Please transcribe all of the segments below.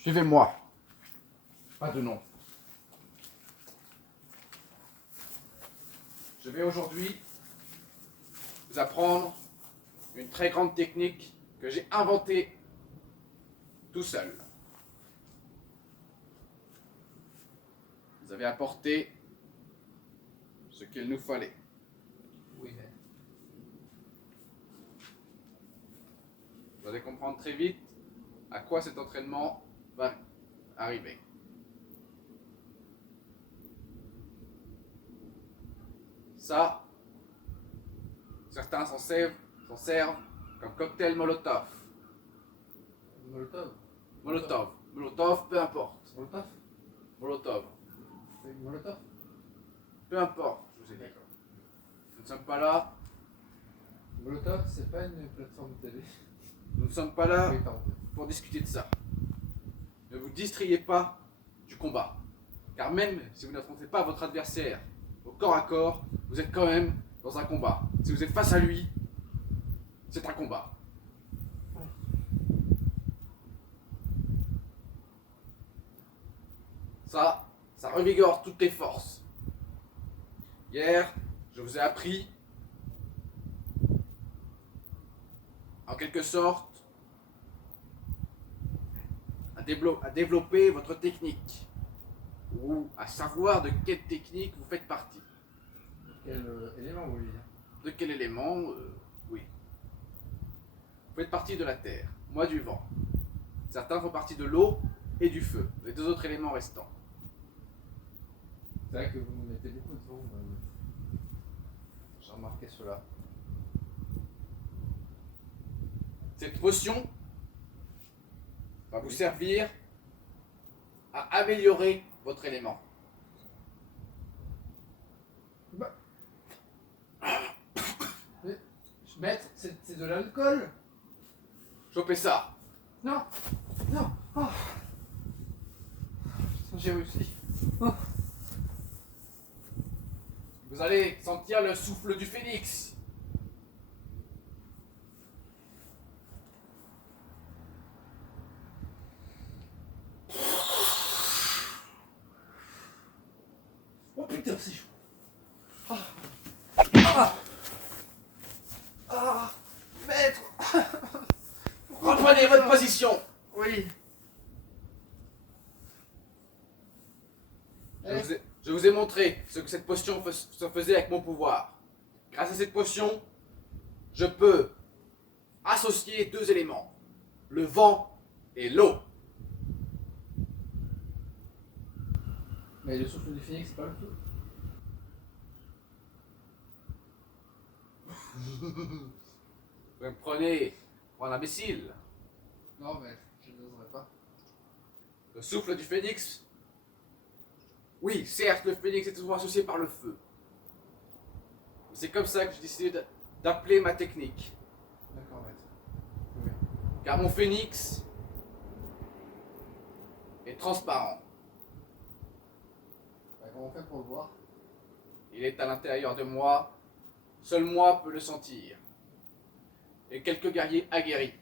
Suivez-moi. Pas de nom. Je vais aujourd'hui vous apprendre une très grande technique que j'ai inventée tout seul. Vous avez apporté ce qu'il nous fallait. Oui, mais Vous allez comprendre très vite à quoi cet entraînement va arriver. Ça, certains s'en servent comme cocktail Molotov. Molotov. Molotov, peu importe. Molotov. Molotov, C'est Molotov. peu importe, je vous ai dit. Nous ne sommes pas là, Molotov, c'est pas une plateforme de télé. nous ne sommes pas là Oui, pardon. pour discuter de ça. Ne vous distrayez pas du combat. Car même si vous n'affrontez pas votre adversaire au corps à corps, vous êtes quand même dans un combat. Si vous êtes face à lui, c'est un combat. Ça revigore toutes les forces. Hier, je vous ai appris, en quelque sorte, à développer votre technique, ou à savoir de quelle technique vous faites partie. Quel élément vous voulez dire? De quel élément oui. Vous faites partie de la terre, moi du vent. Certains font partie de l'eau et du feu, les deux autres éléments restants. C'est vrai que vous me mettez beaucoup de vent. J'ai remarqué cela. Cette potion va vous servir à améliorer votre élément. Maître, c'est de l'alcool? Chopez ça. Non. Non. Oh. Putain, j'ai réussi. Oh. Vous allez sentir le souffle du phénix. Oh putain, c'est chaud. Maître. Reprenez votre position. Oui. Je vous ai montré ce que cette potion se faisait avec mon pouvoir. Grâce à cette potion, je peux associer deux éléments, le vent et l'eau. Mais le souffle du phénix, c'est pas le feu. Vous me prenez pour un imbécile. Non, mais je n'oserais pas. Le souffle du phénix. Oui, certes, le phénix est souvent associé par le feu. C'est comme ça que j'ai décidé d'appeler ma technique. D'accord, maître. Oui. Car mon phénix est transparent. Bah, comment on fait pour le voir? Il est à l'intérieur de moi. Seul moi peux le sentir. Et quelques guerriers aguerris.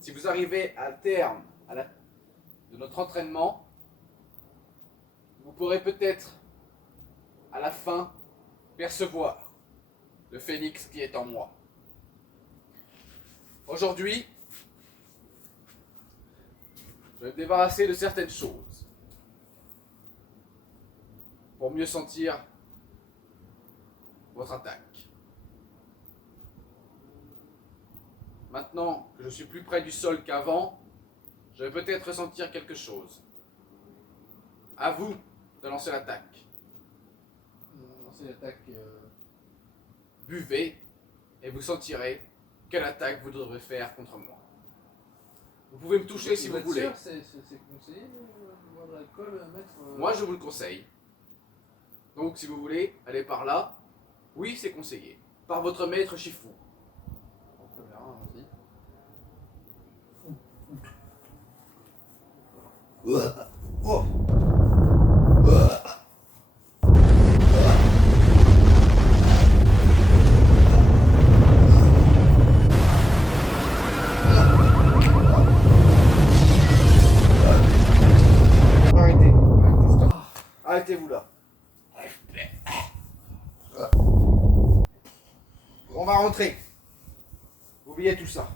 Si vous arrivez à terme de notre entraînement, vous pourrez peut-être, à la fin, percevoir le phénix qui est en moi. Aujourd'hui, je vais me débarrasser de certaines choses pour mieux sentir votre attaque. Maintenant que je suis plus près du sol qu'avant, je vais peut-être ressentir quelque chose. À vous de lancer l'attaque. Lancer l'attaque. Buvez et vous sentirez quelle attaque vous devrez faire contre moi. Vous pouvez me toucher si vous êtes voulez. sûr, c'est conseillé de boire de l'alcool, maître? Moi, je vous le conseille. Donc, si vous voulez aller par là, oui, c'est conseillé. Par votre maître Shifu. Bon, très bien, allons-y. Arrêtez-vous là. On va rentrer. Oubliez tout ça.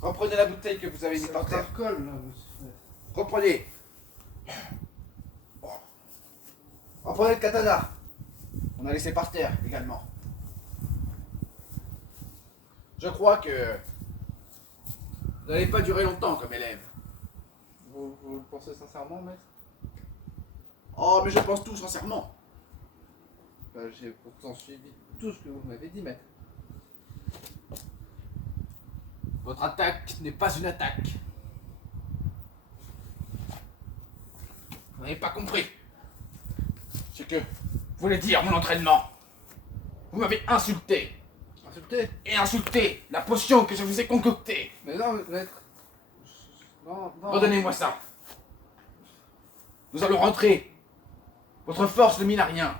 Reprenez la bouteille que vous avez mise par terre. Alcool, là, monsieur. Reprenez. Reprenez le katana. On a laissé par terre également. Je crois que vous n'allez pas durer longtemps comme élève. Vous le pensez sincèrement, maître? Oh, mais je pense tout sincèrement. Bah, j'ai pourtant suivi tout ce que vous m'avez dit, maître. Votre attaque n'est pas une attaque. Vous n'avez pas compris. C'est que vous voulez dire mon entraînement. Vous m'avez insulté. Insulté? Et insulté la potion que je vous ai concoctée. Mais non, maître. Non, non. Redonnez-moi ça. Nous allons rentrer. Votre force ne mine à rien.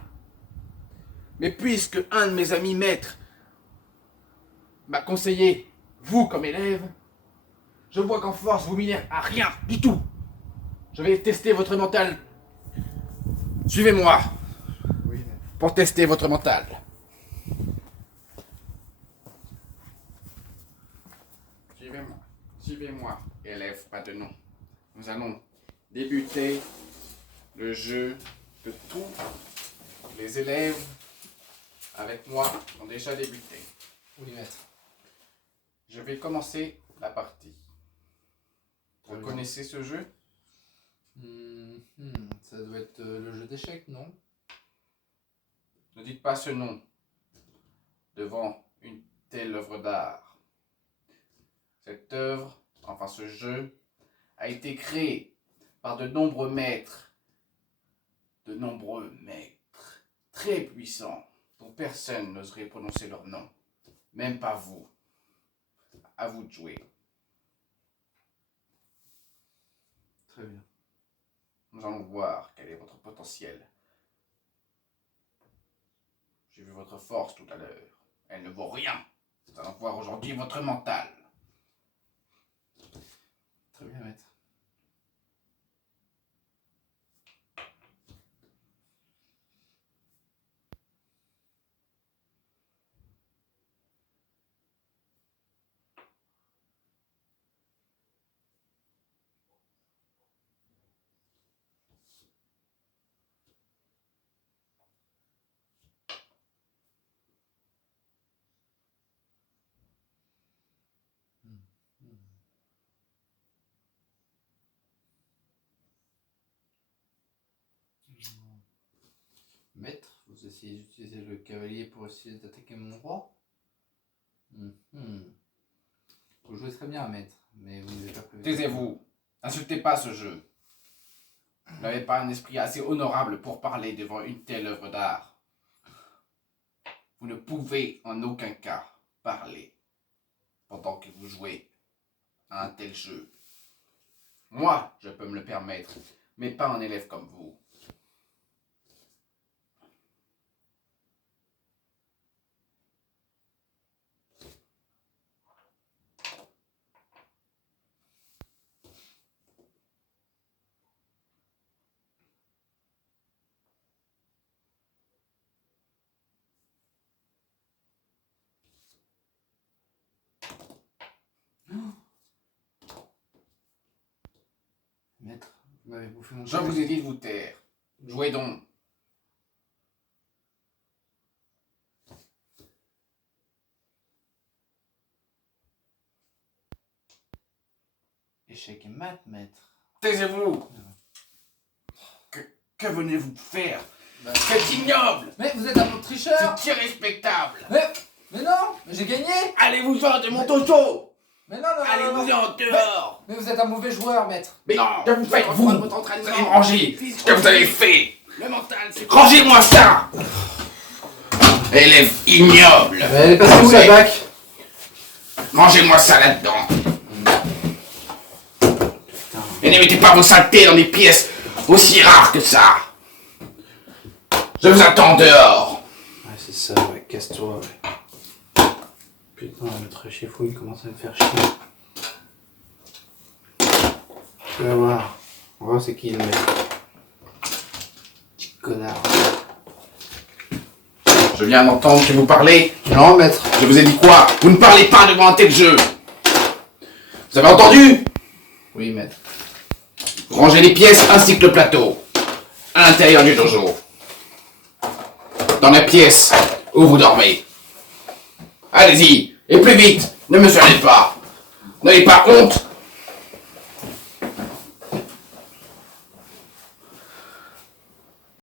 Mais puisque un de mes amis maîtres m'a conseillé, vous comme élève, je vois qu'en force vous minez à rien du tout. Je vais tester votre mental. Suivez-moi Oui, maître. pour tester votre mental. Suivez-moi. Suivez-moi, élève, pas de nom. Nous allons débuter le jeu que tous les élèves avec moi ont déjà débuté. Oui, maître. Je vais commencer la partie. Vous Oui. connaissez ce jeu? Ça doit être le jeu d'échecs, non? Ne dites pas ce nom devant une telle œuvre d'art. Cette œuvre, enfin ce jeu, a été créé par de nombreux maîtres très puissants, dont personne n'oserait prononcer leur nom, même pas vous. À vous de jouer. Très bien. Nous allons voir quel est votre potentiel. J'ai vu votre force tout à l'heure. Elle ne vaut rien. Nous allons voir aujourd'hui votre mental. Très bien, maître. Maître, vous essayez d'utiliser le cavalier pour essayer d'attaquer mon roi? Vous jouez très bien, maître, mais vous n'avez pas prévu. Taisez-vous. N'insultez pas ce jeu. Vous n'avez pas un esprit assez honorable pour parler devant une telle œuvre d'art. Vous ne pouvez en aucun cas parler pendant que vous jouez à un tel jeu. Moi, je peux me le permettre, mais pas un élève comme vous. Maître, vous m'avez bouffé mon Je vous ai dit de vous taire. Jouez donc. Échec et mat, maître. Taisez-vous. Que venez-vous faire? Bah, C'est ignoble. mais vous êtes un tricheur! C'est irrespectable. Mais non! Mais j'ai gagné! Allez-vous-en de mon dojo. Mais non, non, non, non, non. Allez-vous-en dehors. Mais vous êtes un mauvais joueur, maître! Mais Non, que vous faites-vous? votre Vous entraînement. allez me ranger. Ce que vous avez fait. Le mental, c'est Rangez-moi ça. Élève ignoble. Elle est passée où la bac? Rangez-moi ça là-dedans. Et ne mettez pas vos saletés dans des pièces aussi rares que ça. Je vous attends dehors. Ouais, c'est ça, ouais, casse-toi, ouais. Putain, notre chef il commence à me faire chier. Tu vas voir. On va voir c'est qui le mec. connard. Je viens d'entendre que vous parlez. Non, maître. Je vous ai dit quoi? Vous ne parlez pas devant un tel jeu. Vous avez entendu? Oui, maître. Rangez les pièces ainsi que le plateau. À l'intérieur du dojo. Dans la pièce où vous dormez. Allez-y, et plus vite, ne me gênez pas. N'ayez pas honte